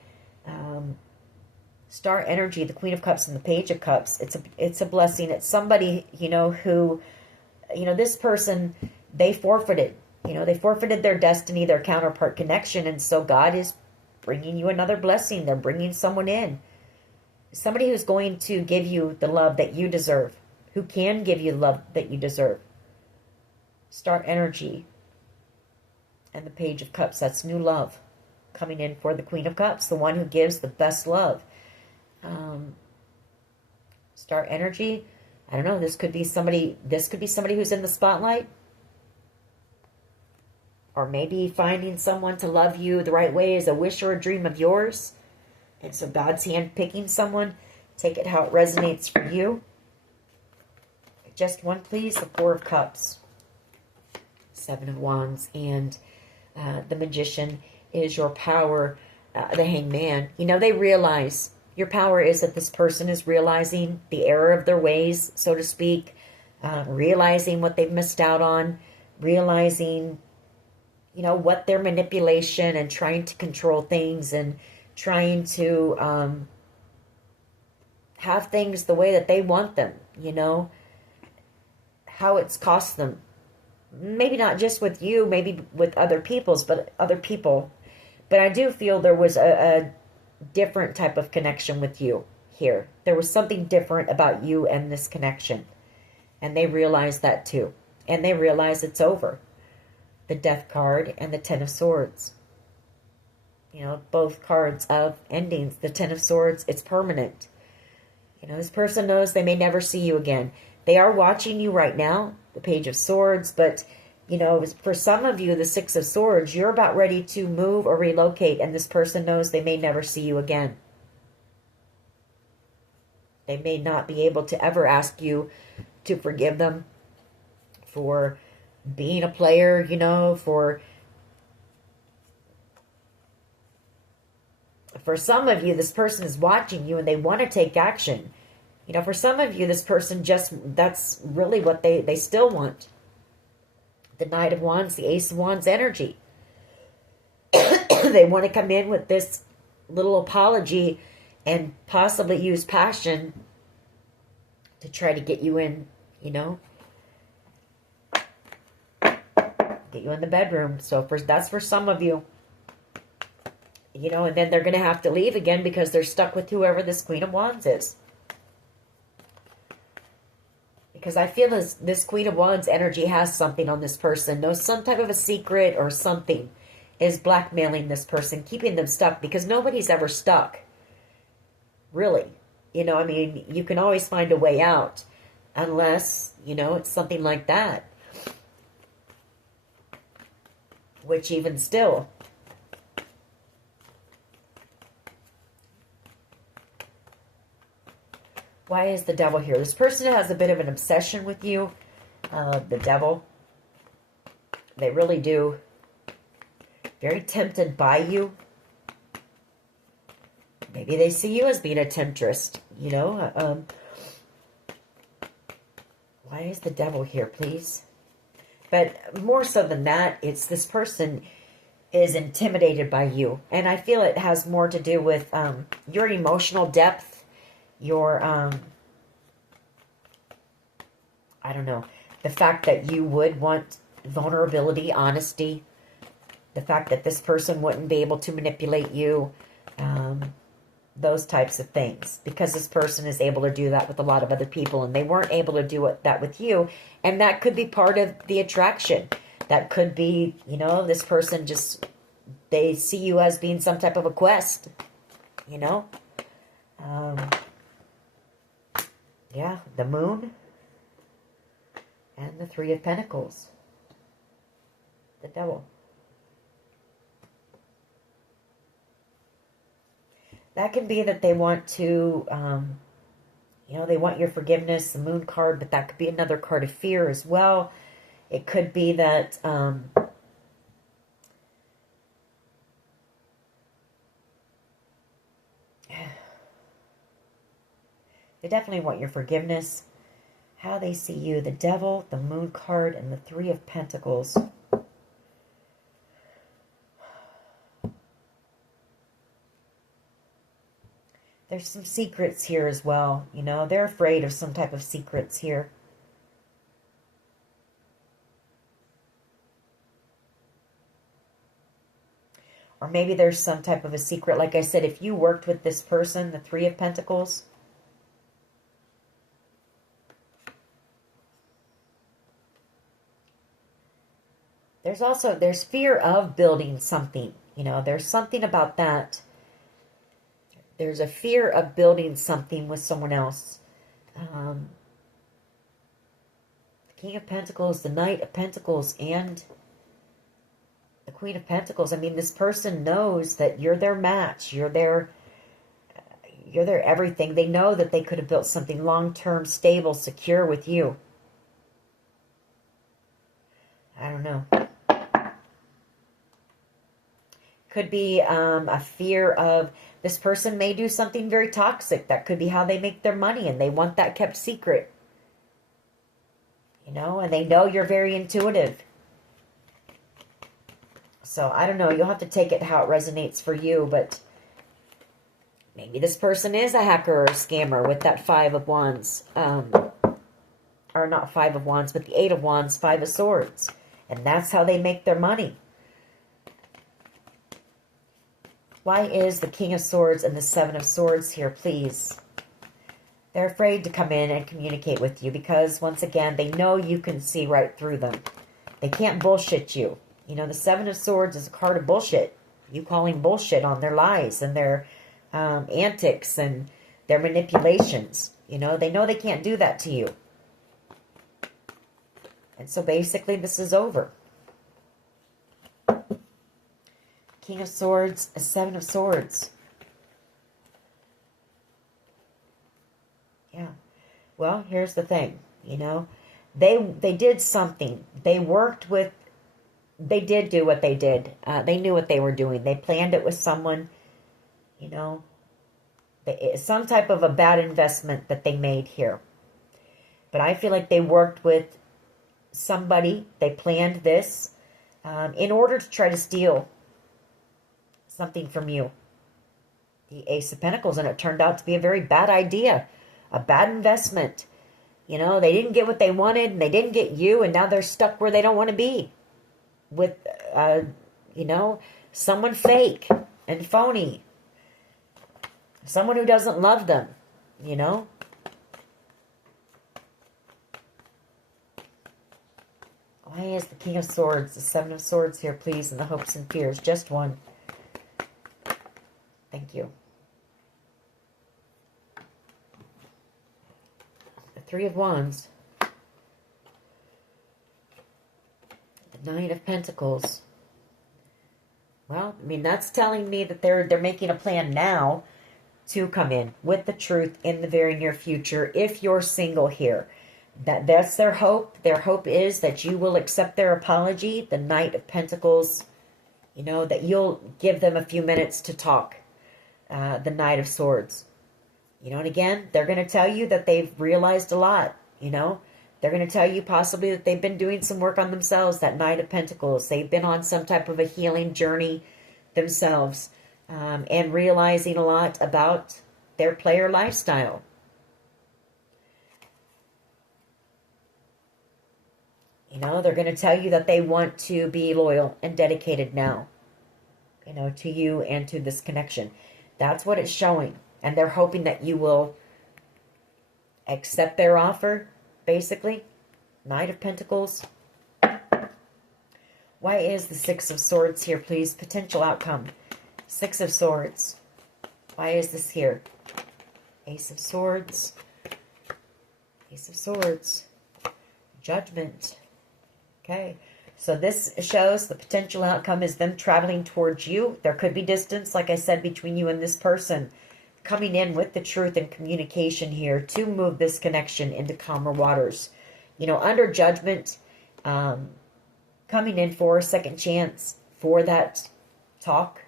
Star energy, the Queen of Cups and the Page of Cups. It's a blessing. It's somebody, you know, who, you know, this person, they forfeited. You know, they forfeited their destiny, their counterpart connection, and so God is bringing you another blessing. They're bringing someone in. Somebody who's going to give you the love that you deserve, who can give you the love that you deserve. Star energy and the Page of Cups. That's new love coming in for the Queen of Cups, the one who gives the best love. Star energy, I don't know, this could be somebody who's in the spotlight. Or maybe finding someone to love you the right way is a wish or a dream of yours. And so God's handpicking someone. Take it how it resonates for you. Just one, please. The Four of Cups. Seven of Wands. And The Magician is your power. The Hangman, you know, they realize your power is that this person is realizing the error of their ways, so to speak, realizing what they've missed out on, realizing, you know, what their manipulation and trying to control things and trying to have things the way that they want them, you know, how it's cost them. Maybe not just with you, maybe with other people. But I do feel there was a different type of connection with you here. There was something different about you and this connection. And they realize that too. And they realize it's over. The Death card and the Ten of Swords. You know, both cards of endings. The Ten of Swords, it's permanent. You know, this person knows they may never see you again. They are watching you right now, the Page of Swords, but, you know, for some of you, the Six of Swords, you're about ready to move or relocate, and this person knows they may never see you again. They may not be able to ever ask you to forgive them for being a player, you know, for some of you, this person is watching you and they want to take action. You know, for some of you, this person that's really what they still want. The Knight of Wands, the Ace of Wands energy. They want to come in with this little apology and possibly use passion to try to get you in, you know, get you in the bedroom. So that's for some of you. You know, and then they're going to have to leave again because they're stuck with whoever this Queen of Wands is. Because I feel this Queen of Wands energy has something on this person. Knows some type of a secret or something is blackmailing this person, keeping them stuck. Because nobody's ever stuck. Really. You know, I mean, you can always find a way out. Unless, you know, it's something like that. Which even still... Why is the Devil here? This person has a bit of an obsession with you. The Devil. They really do. Very tempted by you. Maybe they see you as being a temptress. You know. Why is the Devil here, please? But more so than that, it's this person is intimidated by you. And I feel it has more to do with your emotional depth. Your, I don't know, the fact that you would want vulnerability, honesty, the fact that this person wouldn't be able to manipulate you, those types of things. Because this person is able to do that with a lot of other people, and they weren't able to do that with you. And that could be part of the attraction. That could be, you know, this person just, they see you as being some type of a quest, you know. Yeah, the Moon and the Three of Pentacles. The Devil. That can be that they want to, you know, they want your forgiveness, the Moon card, but that could be another card of fear as well. It could be that, they definitely want your forgiveness. How they see you. The Devil, the Moon card, and the Three of Pentacles. There's some secrets here as well. You know, they're afraid of some type of secrets here. Or maybe there's some type of a secret. Like I said, if you worked with this person, the Three of Pentacles... There's fear of building something. You know, there's something about that. There's a fear of building something with someone else. The King of Pentacles, the Knight of Pentacles, and the Queen of Pentacles. I mean, this person knows that you're their match. You're their everything. They know that they could have built something long-term, stable, secure with you. I don't know. Could be a fear of this person may do something very toxic. That could be how they make their money, and they want that kept secret. You know, and they know you're very intuitive. So, I don't know. You'll have to take it how it resonates for you, but maybe this person is a hacker or a scammer with that Five of Wands. Or not Five of Wands, but the Eight of Wands, Five of Swords. And that's how they make their money. Why is the King of Swords and the Seven of Swords here, please? They're afraid to come in and communicate with you because, once again, they know you can see right through them. They can't bullshit you. You know, the Seven of Swords is a card of bullshit. You calling bullshit on their lies and their antics and their manipulations. You know, they know they can't do that to you. And so basically this is over. King of Swords, a Seven of Swords. Yeah. Well, here's the thing, you know. They did something. They worked with, they did do what they did. They knew what they were doing. They planned it with someone, you know. Some type of a bad investment that they made here. But I feel like they worked with somebody. They planned this in order to try to steal something from you. The Ace of Pentacles, and it turned out to be a very bad idea. A bad investment. You know, they didn't get what they wanted, and they didn't get you, and now they're stuck where they don't want to be. With, you know, someone fake and phony. Someone who doesn't love them, you know. Why is the King of Swords, the Seven of Swords here, please, and the hopes and fears? Just one. Thank you. The Three of Wands. The Nine of Pentacles. Well, I mean, that's telling me that they're making a plan now to come in with the truth in the very near future if you're single here. That's their hope. Their hope is that you will accept their apology, the Knight of Pentacles, you know, that you'll give them a few minutes to talk. The Knight of Swords. You know, and again, they're going to tell you that they've realized a lot, you know. They're going to tell you possibly that they've been doing some work on themselves, that Knight of Pentacles. They've been on some type of a healing journey themselves and realizing a lot about their player lifestyle. You know, they're going to tell you that they want to be loyal and dedicated now, you know, to you and to this connection. That's what it's showing. And they're hoping that you will accept their offer, basically. Knight of Pentacles. Why is the Six of Swords here, please? Potential outcome. Six of Swords. Why is this here? Ace of Swords. Ace of Swords. Judgment. Okay. So this shows the potential outcome is them traveling towards you. There could be distance, like I said, between you and this person. Coming in with the truth and communication here to move this connection into calmer waters. You know, under judgment, coming in for a second chance for that talk.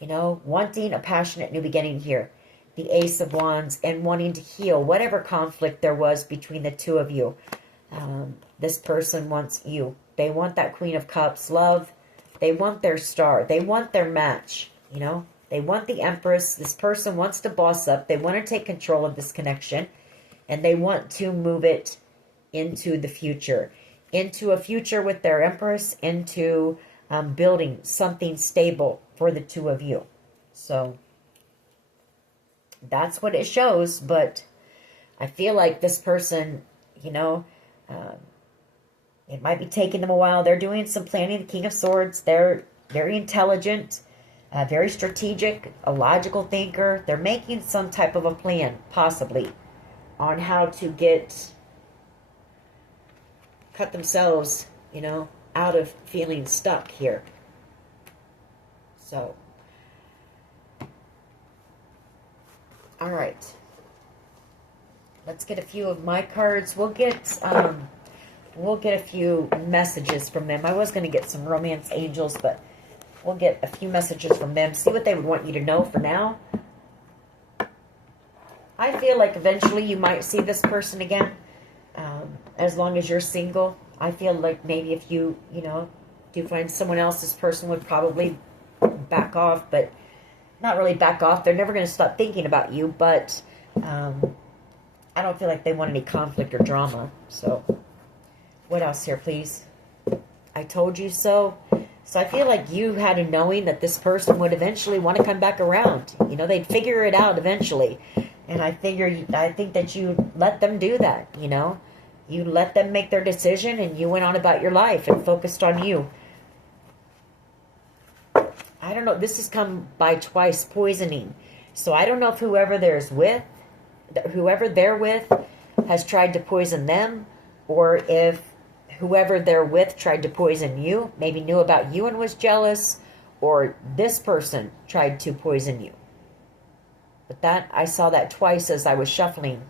You know, wanting a passionate new beginning here. The Ace of Wands and wanting to heal whatever conflict there was between the two of you. This person wants you. They want that Queen of Cups, love. They want their star. They want their match, you know. They want the Empress. This person wants to boss up. They want to take control of this connection. And they want to move it into the future. Into a future with their Empress. Into building something stable for the two of you. So, that's what it shows. But I feel like this person, you know, it might be taking them a while. They're doing some planning. The King of Swords, they're very intelligent, very strategic, a logical thinker. They're making some type of a plan, possibly, on how to cut themselves, you know, out of feeling stuck here. So, all right. Let's get a few of my cards. We'll get a few messages from them. I was going to get some romance angels, but We'll get a few messages from them. See what they would want you to know for now. I feel like eventually you might see this person again. As long as you're single. I feel like maybe if you do find someone else, this person would probably back off. But not really back off. They're never going to stop thinking about you. But I don't feel like they want any conflict or drama. So what else here, please? I told you so. So I feel like you had a knowing that this person would eventually want to come back around. They'd figure it out eventually. And I think that you let them do that, You let them make their decision and you went on about your life and focused on you. I don't know. This has come by twice, poisoning. So I don't know if whoever they're with has tried to poison them, or if whoever they're with tried to poison you, maybe knew about you and was jealous, or this person tried to poison you. But I saw that twice as I was shuffling.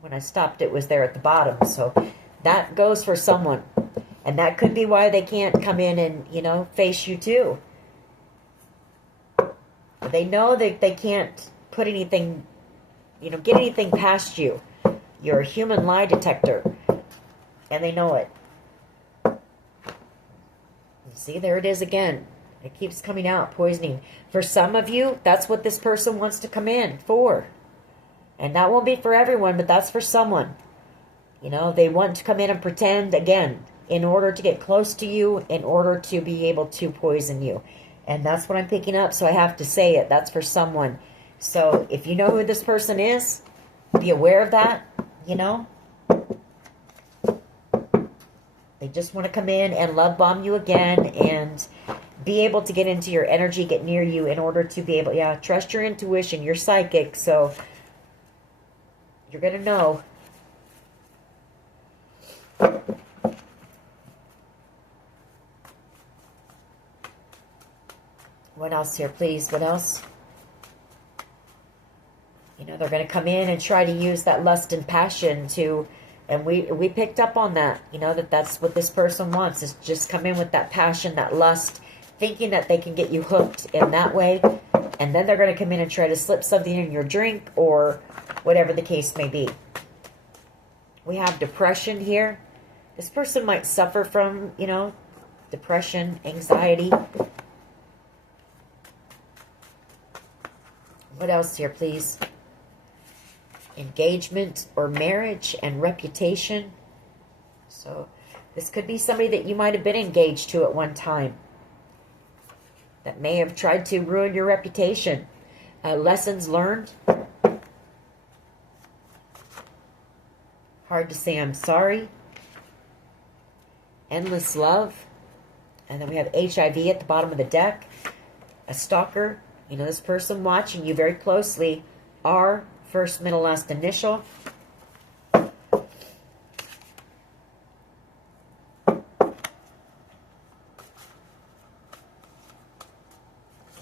When I stopped, it was there at the bottom. So that goes for someone. And that could be why they can't come in and, face you too. They know that they can't put anything, get anything past you. You're a human lie detector. And they know it. See, there it is again. It keeps coming out, poisoning. For some of you, that's what this person wants to come in for. And that won't be for everyone, but that's for someone. They want to come in and pretend, again, in order to get close to you, in order to be able to poison you. And that's what I'm picking up, so I have to say it. That's for someone. So if you know who this person is, be aware of that, They just want to come in and love bomb you again and be able to get into your energy, get near you in order to be able, trust your intuition. You're psychic, so you're going to know. What else here, please? What else? They're going to come in and try to use that lust and passion to... And we picked up on that, that's what this person wants, is just come in with that passion, that lust, thinking that they can get you hooked in that way. And then they're going to come in and try to slip something in your drink or whatever the case may be. We have depression here. This person might suffer from, depression, anxiety. What else here, please? Engagement or marriage and reputation. So this could be somebody that you might have been engaged to at one time that may have tried to ruin your reputation. Lessons learned. Hard to say I'm sorry. Endless love. And then we have HIV at the bottom of the deck. A stalker. This person watching you very closely. R, first, middle, last initial. You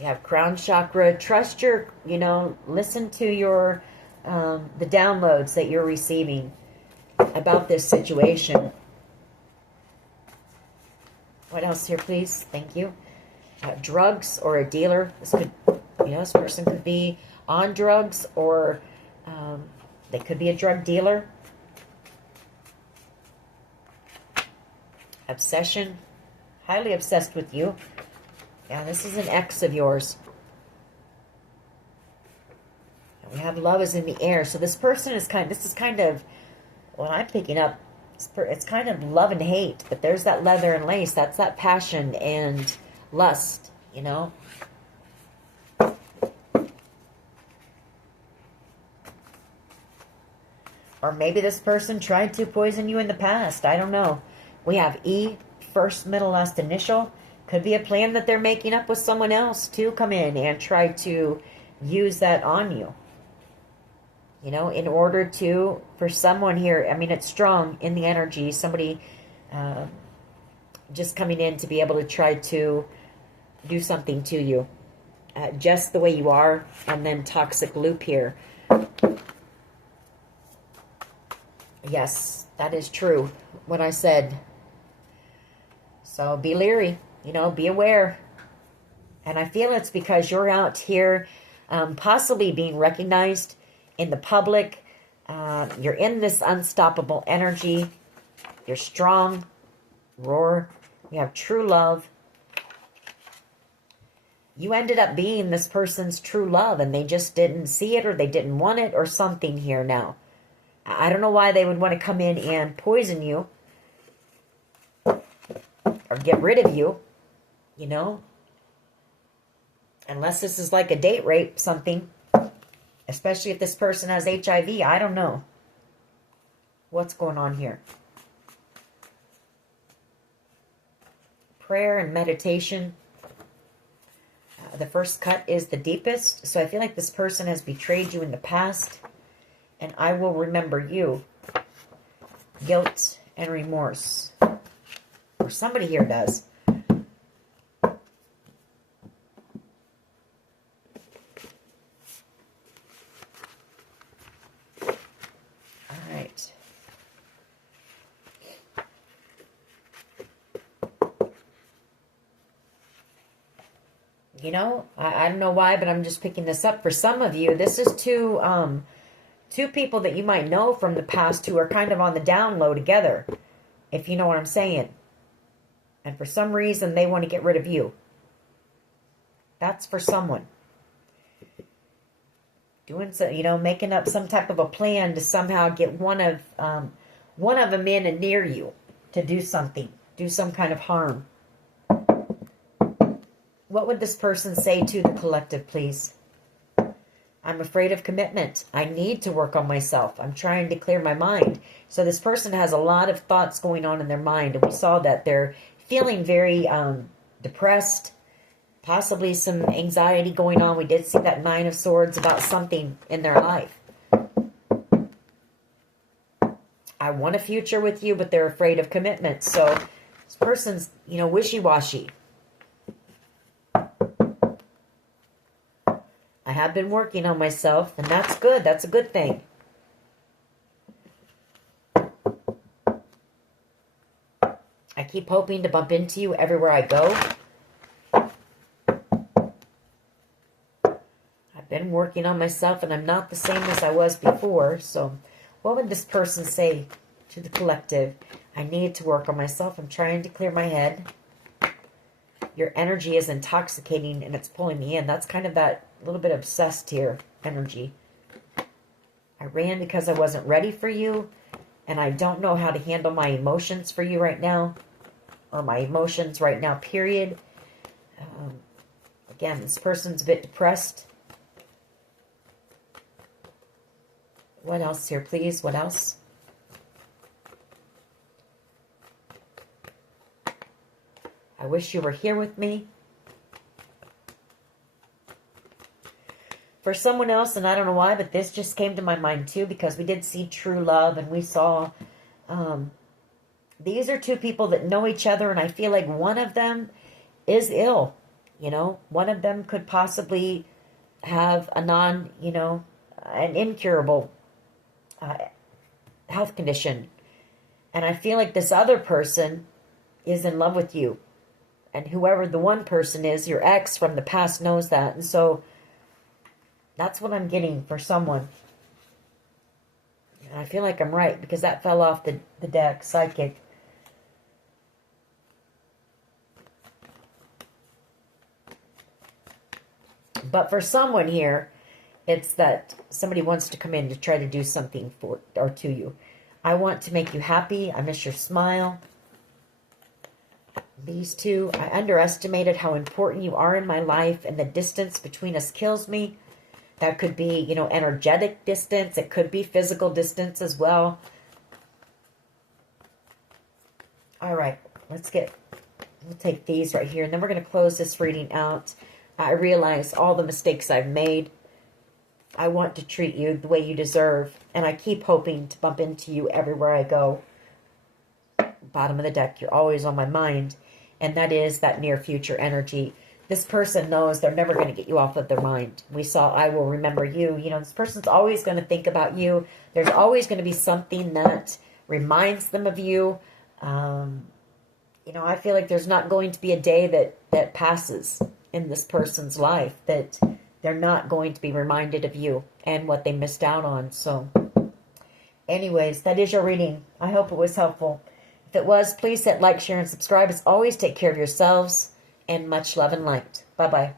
have crown chakra. Trust your, listen to your, the downloads that you're receiving about this situation. What else here, please? Thank you. Drugs or a dealer. This could, this person could be on drugs, or they could be a drug dealer. Obsession. Highly obsessed with you. Yeah, this is an ex of yours. And we have love is in the air. So this person is this is kind of, what I'm picking up, it's kind of love and hate. But there's that leather and lace. That's that passion and lust, Or maybe this person tried to poison you in the past. I don't know. We have E, first, middle, last initial. Could be a plan that they're making up with someone else to come in and try to use that on you. In order to, for someone here, it's strong in the energy. Somebody just coming in to be able to try to do something to you. Just the way you are. And then toxic loop here. Yes, that is true, what I said. So be leery, be aware. And I feel it's because you're out here possibly being recognized in the public. You're in this unstoppable energy. You're strong. Roar. You have true love. You ended up being this person's true love and they just didn't see it or they didn't want it or something here now. I don't know why they would want to come in and poison you or get rid of you, you know. Unless this is like a date rape, something. Especially if this person has HIV. I don't know what's going on here. Prayer and meditation. The first cut is the deepest. So I feel like this person has betrayed you in the past. And I will remember you. Guilt and remorse. Or somebody here does. Alright. You know, I don't know why, but I'm just picking this up. For some of you, this is two people that you might know from the past who are kind of on the down low together, if you know what I'm saying. And for some reason, they want to get rid of you. That's for someone. Doing so, you know, making up some type of a plan to somehow get one of them in and near you to do something, do some kind of harm. What would this person say to the collective, please? I'm afraid of commitment. I need to work on myself. I'm trying to clear my mind. So this person has a lot of thoughts going on in their mind. And we saw that they're feeling very depressed. Possibly some anxiety going on. We did see that Nine of Swords about something in their life. I want a future with you, but they're afraid of commitment. So this person's, you know, wishy-washy. I have been working on myself, and that's good. That's a good thing. I keep hoping to bump into you everywhere I go. I've been working on myself, and I'm not the same as I was before. So what would this person say to the collective? I need to work on myself. I'm trying to clear my head. Your energy is intoxicating, and it's pulling me in. That's kind of that little bit obsessed here energy. I ran because I wasn't ready for you, and I don't know how to handle my emotions for you right now, or my emotions right now, period. Again, this person's a bit depressed. What else here, please? What else? I wish you were here with me. For someone else, and I don't know why, but this just came to my mind too, because we did see true love, and we saw these are two people that know each other, and I feel like one of them is ill. You know, one of them could possibly have a an incurable health condition. And I feel like this other person is in love with you. And whoever the one person is, your ex from the past, knows that. And so that's what I'm getting for someone. And I feel like I'm right, because that fell off the deck, Psychic. But for someone here, it's that somebody wants to come in to try to do something for or to you. I want to make you happy. I miss your smile. These two, I underestimated how important you are in my life, and the distance between us kills me. That could be, you know, energetic distance. It could be physical distance as well. All right, we'll take these right here, and then we're going to close this reading out. I realize all the mistakes I've made. I want to treat you the way you deserve, and I keep hoping to bump into you everywhere I go. Bottom of the deck, you're always on my mind, and that is that near future energy. This person knows they're never going to get you off of their mind. We saw, I will remember you. You know, this person's always going to think about you. There's always going to be something that reminds them of you. You know, I feel like there's not going to be a day that passes in this person's life that they're not going to be reminded of you and what they missed out on. So anyways, that is your reading. I hope it was helpful. If it was, please hit like, share, and subscribe. As always, take care of yourselves, and much love and light. Bye-bye.